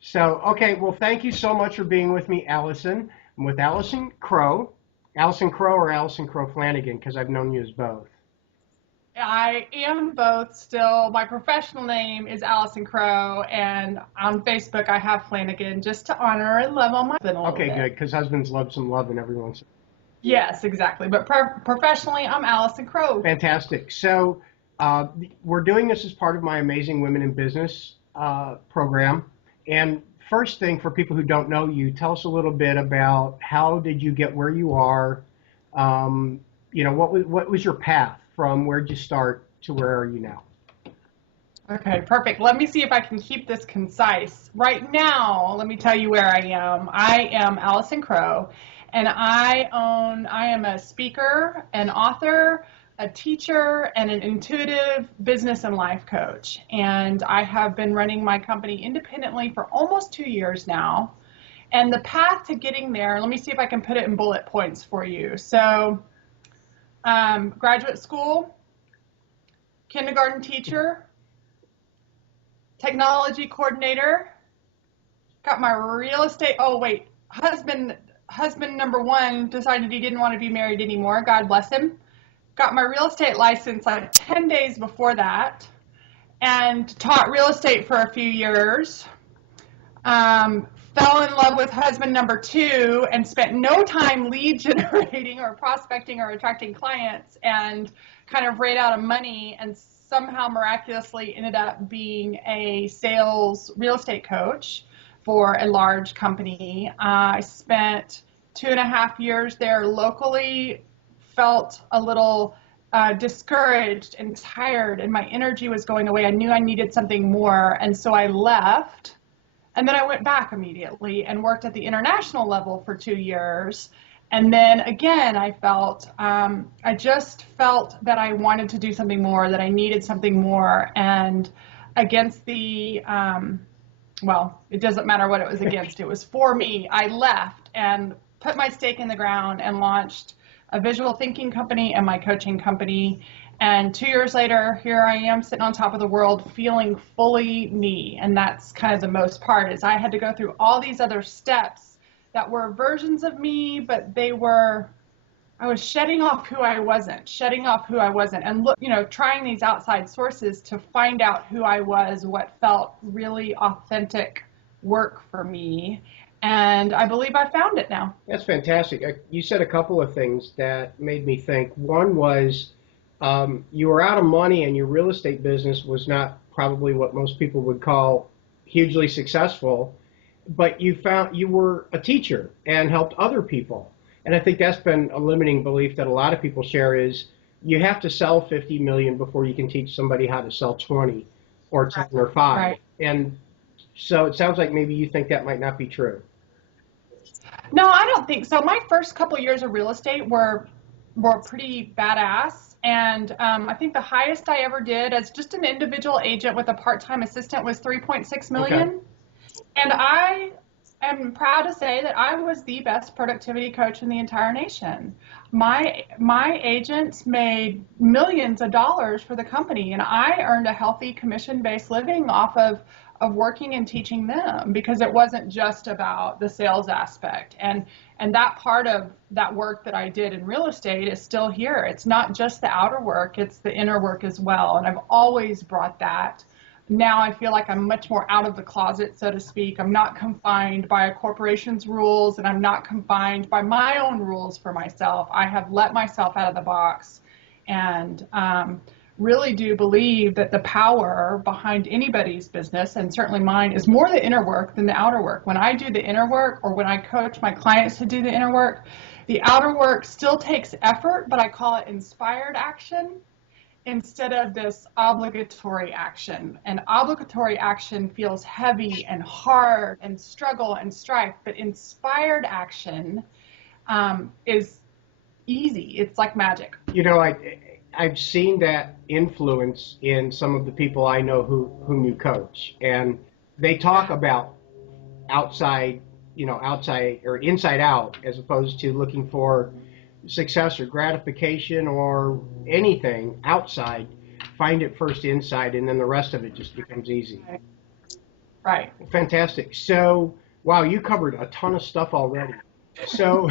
So, okay, well, thank you so much for being with me, Allison. I'm with Allison Crow or Allison Crow Flanagan, because I've known you as both. I am both still. My professional name is Allison Crow, and on Facebook I have Flanagan just to honor and love on my husband a little Okay, bit. good, because husbands love some love and everyone's Yes, exactly. But professionally, I'm Allison Crow. fantastic. So, we're doing this as part of my Amazing Women in Business program. And first thing, for people who don't know you, tell us a little bit about how did you get where you are? What was your path from where'd you start to where are you now? Okay, perfect. Let me see if I can keep this concise. Right now, let me tell you where I am. I am Allison Crow, and I am a speaker, an author, a teacher, and an intuitive business and life coach. And I have been running my company independently for almost 2 years now. And the path to getting there, let me see if I can put it in bullet points for you. So, graduate school, kindergarten teacher, technology coordinator, got my real estate. Oh wait, husband number one decided he didn't want to be married anymore. God bless him. Got my real estate license like 10 days before that, and taught real estate for a few years. Fell in love with husband number two and spent no time lead generating or prospecting or attracting clients, and kind of ran out of money, and somehow miraculously ended up being a sales real estate coach for a large company. I spent 2.5 years there locally, felt a little discouraged and tired, and my energy was going away. I knew I needed something more, and so I left. And then I went back immediately and worked at the international level for 2 years. And then again, I just felt that I wanted to do something more, that I needed something more. And against well, it doesn't matter what it was against, it was for me. I left and put my stake in the ground and launched a visual thinking company and my coaching company. And 2 years later, here I am sitting on top of the world feeling fully me. And that's kind of the most part, is I had to go through all these other steps that were versions of me, but I was shedding off who I wasn't, and trying these outside sources to find out who I was, what felt really authentic work for me. And I believe I found it now. That's fantastic. You said a couple of things that made me think. One was you were out of money and your real estate business was not probably what most people would call hugely successful, but you were a teacher and helped other people. And I think that's been a limiting belief that a lot of people share is you have to sell 50 million before you can teach somebody how to sell 20 or 10 or 5. Right. And so it sounds like maybe you think that might not be true. No, I don't think so. My first couple years of real estate were pretty badass. And I think the highest I ever did as just an individual agent with a part-time assistant was 3.6 Okay. million. And I am proud to say that I was the best productivity coach in the entire nation. My agents made millions of dollars for the company, and I earned a healthy commission-based living off of working and teaching them, because it wasn't just about the sales aspect. And that part of that work that I did in real estate is still here. It's not just the outer work, it's the inner work as well. And I've always brought that. Now I feel like I'm much more out of the closet, so to speak. I'm not confined by a corporation's rules, and I'm not confined by my own rules for myself. I have let myself out of the box, and really do believe that the power behind anybody's business, and certainly mine, is more the inner work than the outer work. When I do the inner work, or when I coach my clients to do the inner work, the outer work still takes effort, but I call it inspired action instead of this obligatory action. And obligatory action feels heavy and hard and struggle and strife, but inspired action is easy. It's like magic. I've seen that influence in some of the people I know whom you coach, and they talk about outside or inside out, as opposed to looking for success or gratification or anything outside. Find it first inside, and then the rest of it just becomes easy. Right. Fantastic. So, wow, you covered a ton of stuff already. So,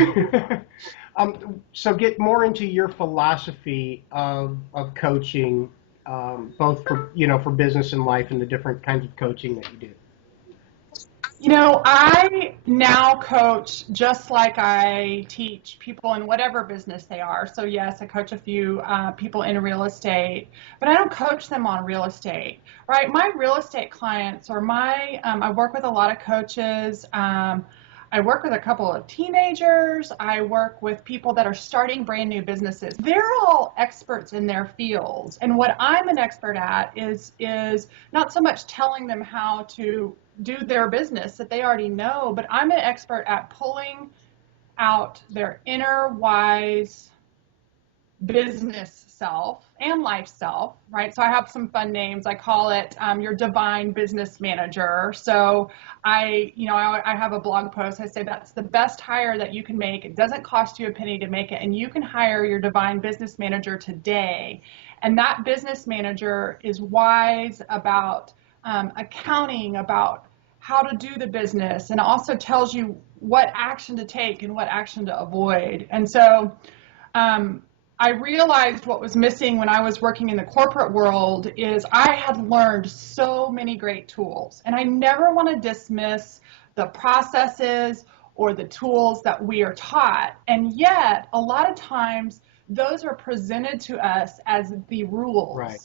so get more into your philosophy of coaching, both for for business and life, and the different kinds of coaching that you do. I now coach just like I teach people in whatever business they are. So, yes, I coach a few people in real estate, but I don't coach them on real estate, right? My real estate clients or I work with a lot of coaches. I work with a couple of teenagers. I work with people that are starting brand new businesses. They're all experts in their fields. And what I'm an expert at is not so much telling them how to do their business that they already know, but I'm an expert at pulling out their inner wise business self and life self, right? So I have some fun names. I call it your divine business manager. So I have a blog post. I say that's the best hire that you can make. It doesn't cost you a penny to make it, and you can hire your divine business manager today. And that business manager is wise about accounting, about how to do the business, and also tells you what action to take and what action to avoid. And so um, I realized what was missing when I was working in the corporate world is I had learned so many great tools, and I never want to dismiss the processes or the tools that we are taught. And yet, a lot of times, those are presented to us as the rules. Right.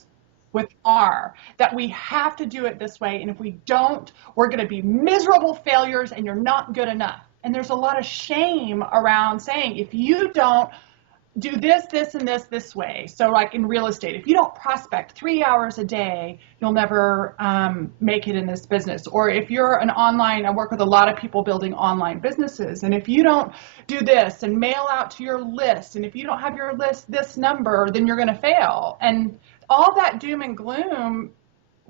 With that we have to do it this way, and if we don't, we're going to be miserable failures and you're not good enough. And there's a lot of shame around saying if you don't do this, and this way. So like in real estate, if you don't prospect 3 hours a day, you'll never make it in this business. Or if you're I work with a lot of people building online businesses. And if you don't do this and mail out to your list, and if you don't have your list this number, then you're going to fail. And all that doom and gloom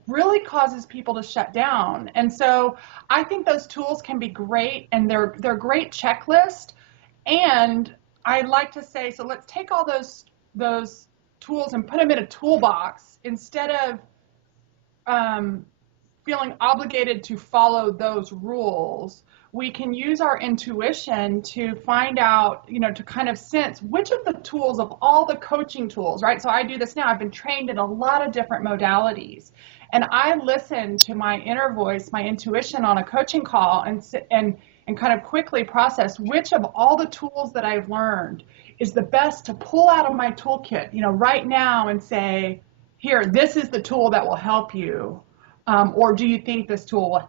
really causes people to shut down. And so I think those tools can be great, and they're great checklist. And I like to say, so let's take all those tools and put them in a toolbox instead of feeling obligated to follow those rules. We can use our intuition to find out, to kind of sense which of the tools of all the coaching tools, right? So I do this now. I've been trained in a lot of different modalities, and I listen to my inner voice, my intuition on a coaching call, and kind of quickly process which of all the tools that I've learned is the best to pull out of my toolkit, right now, and say, here, this is the tool that will help you. Or do you think this tool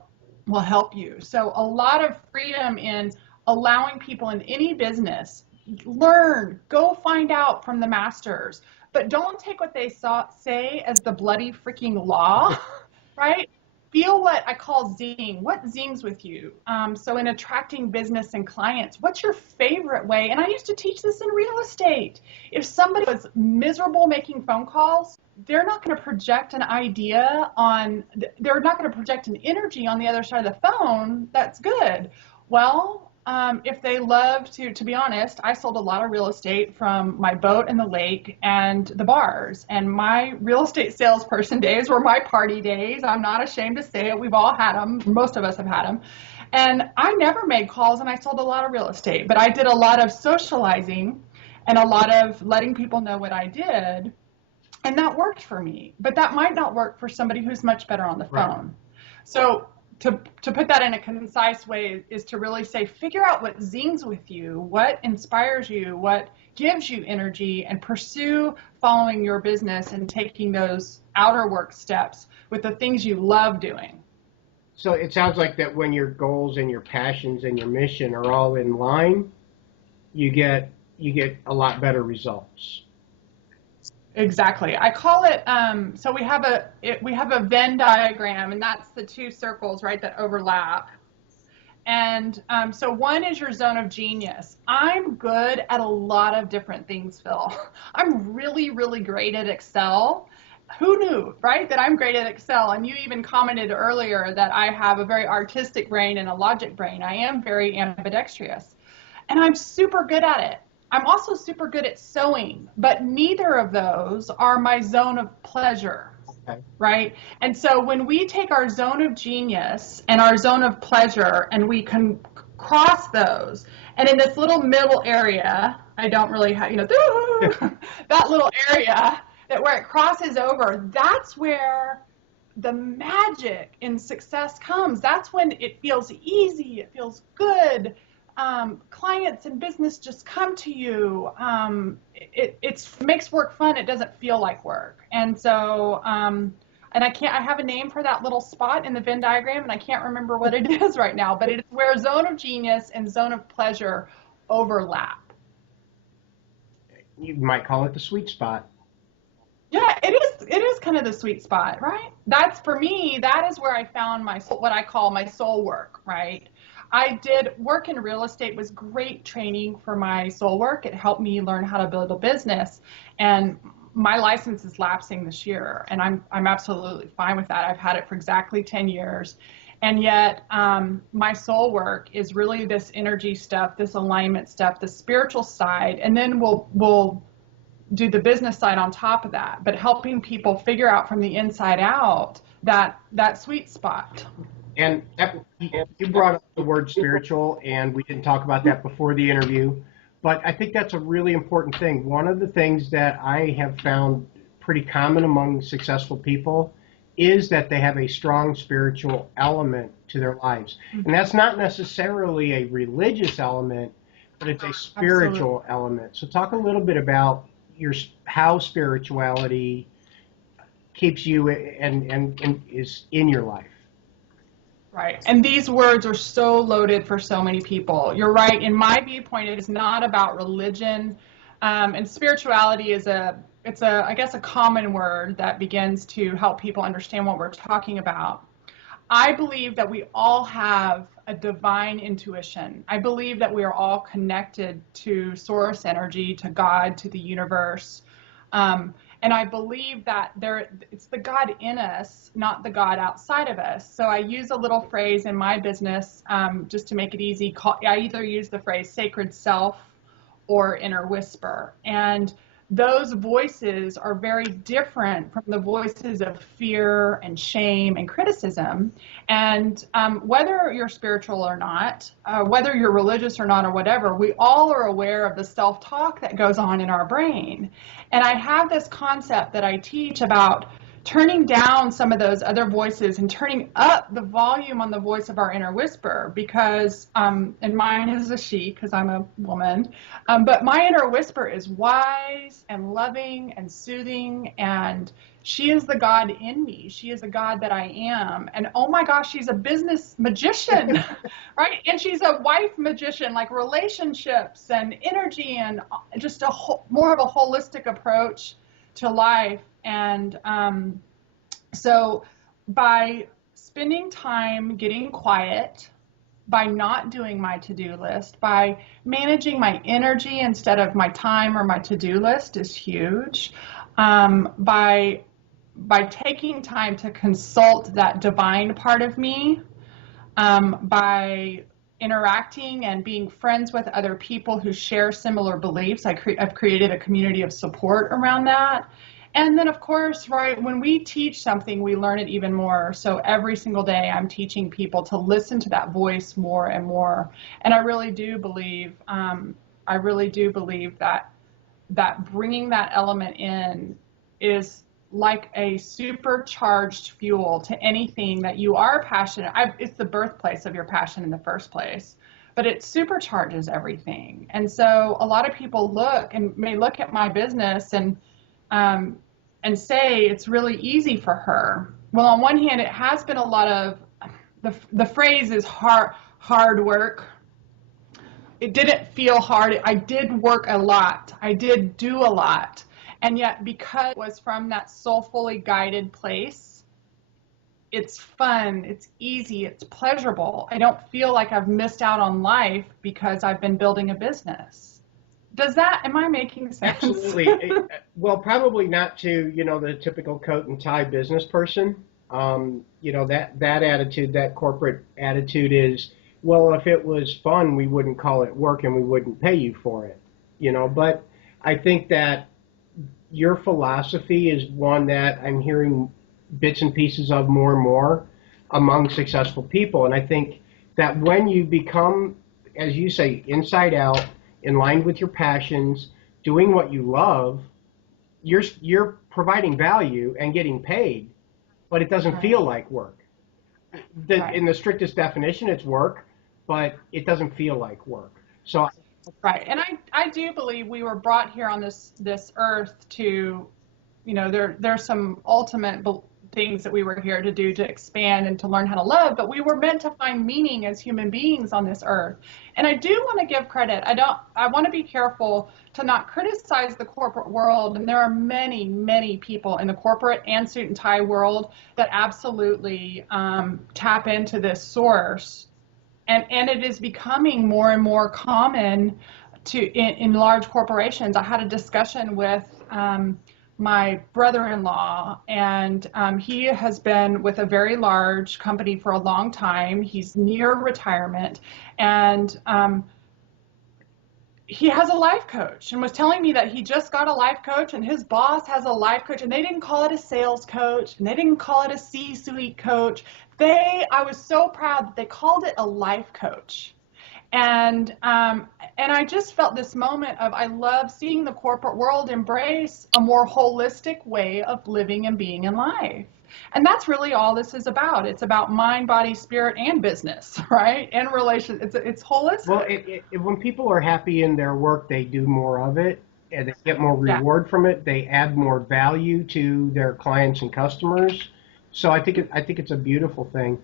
will help you? So a lot of freedom in allowing people in any business, learn, go find out from the masters, but don't take what they say as the bloody freaking law, right? Feel what I call zing. What zings with you? So in attracting business and clients, what's your favorite way? And I used to teach this in real estate. If somebody was miserable making phone calls, they're not going to project an idea they're not going to project an energy on the other side of the phone that's good. Well, if they love to be honest, I sold a lot of real estate from my boat and the lake and the bars. And my real estate salesperson days were my party days. I'm not ashamed to say it. We've all had them. Most of us have had them. And I never made calls, and I sold a lot of real estate. But I did a lot of socializing and a lot of letting people know what I did. And that worked for me. But that might not work for somebody who's much better on the phone. Right. So to put that in a concise way is to really say, figure out what zings with you, what inspires you, what gives you energy, and pursue following your business and taking those outer work steps with the things you love doing. So it sounds like that when your goals and your passions and your mission are all in line, you get a lot better results. Exactly. I call it, so we have a Venn diagram, and that's the two circles, right, that overlap. And so one is your zone of genius. I'm good at a lot of different things, Phil. I'm really, really great at Excel. Who knew, right, that I'm great at Excel? And you even commented earlier that I have a very artistic brain and a logic brain. I am very ambidextrous, and I'm super good at it. I'm also super good at sewing, but neither of those are my zone of pleasure. Okay. right? And so when we take our zone of genius and our zone of pleasure and we can cross those, and in this little middle area, I don't really have, that little area that where it crosses over, that's where the magic in success comes. That's when it feels easy, it feels good. Clients and business just come to you. It makes work fun. It doesn't feel like work. And so, and I have a name for that little spot in the Venn diagram, and I can't remember what it is right now, but it's where zone of genius and zone of pleasure overlap. You might call it the sweet spot. Yeah, it is kind of the sweet spot, right? That's for me, that is where I found my what I call my soul work, right? I did work in real estate was great training for my soul work. It helped me learn how to build a business, and my license is lapsing this year, and I'm absolutely fine with that. I've had it for exactly 10 years. And yet, my soul work is really this energy stuff, this alignment stuff, the spiritual side, and then we'll do the business side on top of that, but helping people figure out from the inside out that sweet spot. And you brought up the word spiritual, and we didn't talk about that before the interview, but I think that's a really important thing. One of the things that I have found pretty common among successful people is that they have a strong spiritual element to their lives. And that's not necessarily a religious element, but it's a spiritual element. So talk a little bit about how spirituality keeps you and is in your life. Right. And these words are so loaded for so many people. You're right. In my viewpoint, it is not about religion. And spirituality is I guess, a common word that begins to help people understand what we're talking about. I believe that we all have a divine intuition. I believe that we are all connected to source energy, to God, to the universe. And I believe that it's the God in us, not the God outside of us. So I use a little phrase in my business, just to make it easy. I either use the phrase sacred self or inner whisper. And those voices are very different from the voices of fear and shame and criticism. And whether you're spiritual or not, whether you're religious or not or whatever, we all are aware of the self-talk that goes on in our brain. And I have this concept that I teach about turning down some of those other voices and turning up the volume on the voice of our inner whisper, because, and mine is a she because I'm a woman, but my inner whisper is wise and loving and soothing, and she is the God in me. She is the God that I am. And oh my gosh, she's a business magician, right? And she's a wife magician, like relationships and energy and just more of a holistic approach to life. And so by spending time getting quiet, by not doing my to-do list, by managing my energy instead of my time or my to-do list is huge. By taking time to consult that divine part of me, by interacting and being friends with other people who share similar beliefs, I've created a community of support around that. And then, of course, right, when we teach something, we learn it even more. So every single day I'm teaching people to listen to that voice more and more. And I really do believe that bringing that element in is like a supercharged fuel to anything that you are passionate. It's the birthplace of your passion in the first place, but it supercharges everything. And so a lot of people may look at my business and say it's really easy for her. Well, on one hand, it has been a lot of the phrase is hard work. It didn't feel hard. I did work a lot. I did do a lot. And yet, because it was from that soulfully guided place, it's fun, it's easy, it's pleasurable. I don't feel like I've missed out on life because I've been building a business. Am I making sense? Absolutely. Well, probably not to, the typical coat and tie business person. That attitude, that corporate attitude is, well, if it was fun, we wouldn't call it work and we wouldn't pay you for it. But I think that your philosophy is one that I'm hearing bits and pieces of more and more among successful people. And I think that when you become, as you say, inside out, in line with your passions, doing what you love, you're providing value and getting paid, but it doesn't Right. feel like work. Right. In the strictest definition, it's work, but it doesn't feel like work. So Right. And I do believe we were brought here on this earth to, there's some ultimate things that we were here to do to expand and to learn how to love, but we were meant to find meaning as human beings on this earth. And I do want to give credit. I want to be careful to not criticize the corporate world. And there are many, many people in the corporate and suit and tie world that absolutely tap into this source. And it is becoming more and more common in large corporations. I had a discussion with my brother-in-law, and he has been with a very large company for a long time. He's near retirement, and he has a life coach, and was telling me that he just got a life coach, and his boss has a life coach, and they didn't call it a sales coach, and they didn't call it a C-suite coach. I was so proud that they called it a life coach. And I just felt this moment of, I love seeing the corporate world embrace a more holistic way of living and being in life. And that's really all this is about. It's about mind, body, spirit, and business, right? And relation. It's well, holistic. when people are happy in their work, they do more of it and they get more Yeah. reward from it. They add more value to their clients and customers. So I think it's a beautiful thing.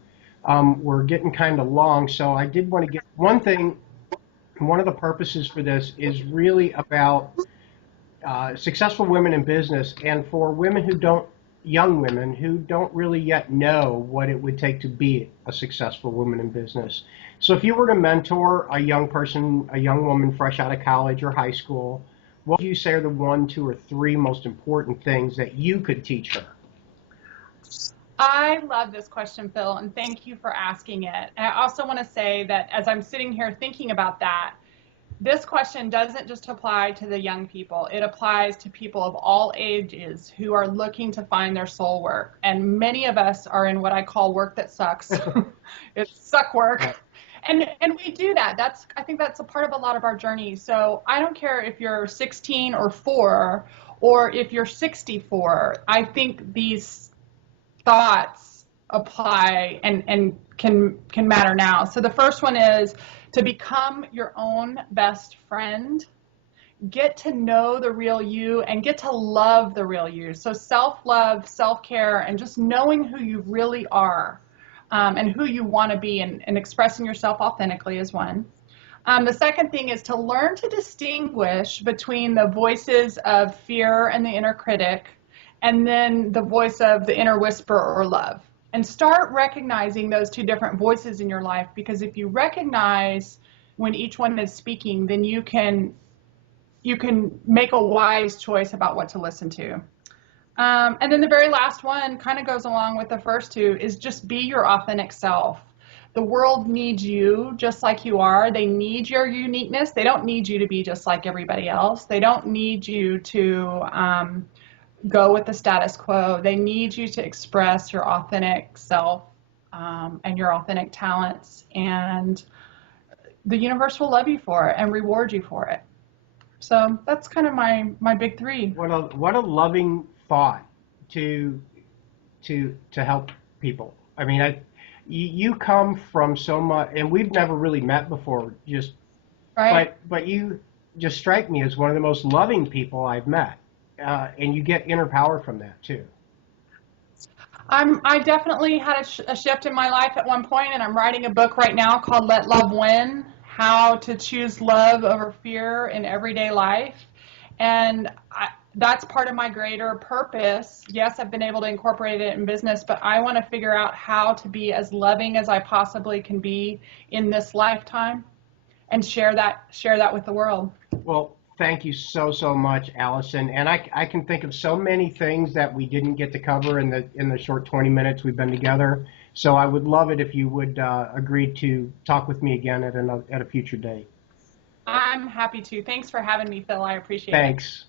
We're getting kind of long, so I did want to get one thing. One of the purposes for this is really about successful women in business, and for women who don't, young women who don't really yet know what it would take to be a successful woman in business. So if you were to mentor a young person, a young woman fresh out of college or high school, what would you say are the one, two, or three most important things that you could teach her? I love this question, Phil, and thank you for asking it. And I also want to say that as I'm sitting here thinking about that, this question doesn't just apply to the young people. It applies to people of all ages who are looking to find their soul work. And many of us are in what I call work that sucks. It's suck Right. work. And we do that. I think that's a part of a lot of our journey. So I don't care if you're 16 or 4 or if you're 64. I think these thoughts apply and can matter now. So the first one is to become your own best friend. Get to know the real you and get to love the real you. So self-love, self-care, and just knowing who you really are, and who you want to be, and expressing yourself authentically is one. The second thing is to learn to distinguish between the voices of fear and the inner critic, and then the voice of the inner whisper or love. And start recognizing those two different voices in your life, because if you recognize when each one is speaking, then you can make a wise choice about what to listen to. And then the very last one kind of goes along with the first two, is just be your authentic self. The world needs you just like you are. They need your uniqueness. They don't need you to be just like everybody else. They don't need you to go with the status quo. They need you to express your authentic self, and your authentic talents. And the universe will love you for it and reward you for it. So that's kind of my big three. What a loving thought to to help people. I mean, you come from so much, and we've never really met before. Just Right? but you just strike me as one of the most loving people I've met, and you get inner power from that too. I definitely had a shift in my life at one point, and I'm writing a book right now called Let Love Win: How to Choose Love Over Fear in Everyday Life. And that's part of my greater purpose. Yes, I've been able to incorporate it in business, but I want to figure out how to be as loving as I possibly can be in this lifetime, and share that with the world. Well, thank you so much, Allison. And I can think of so many things that we didn't get to cover in the short 20 minutes we've been together. So I would love it if you would agree to talk with me again at a future date. I'm happy to. Thanks for having me, Phil. I appreciate it. Thanks.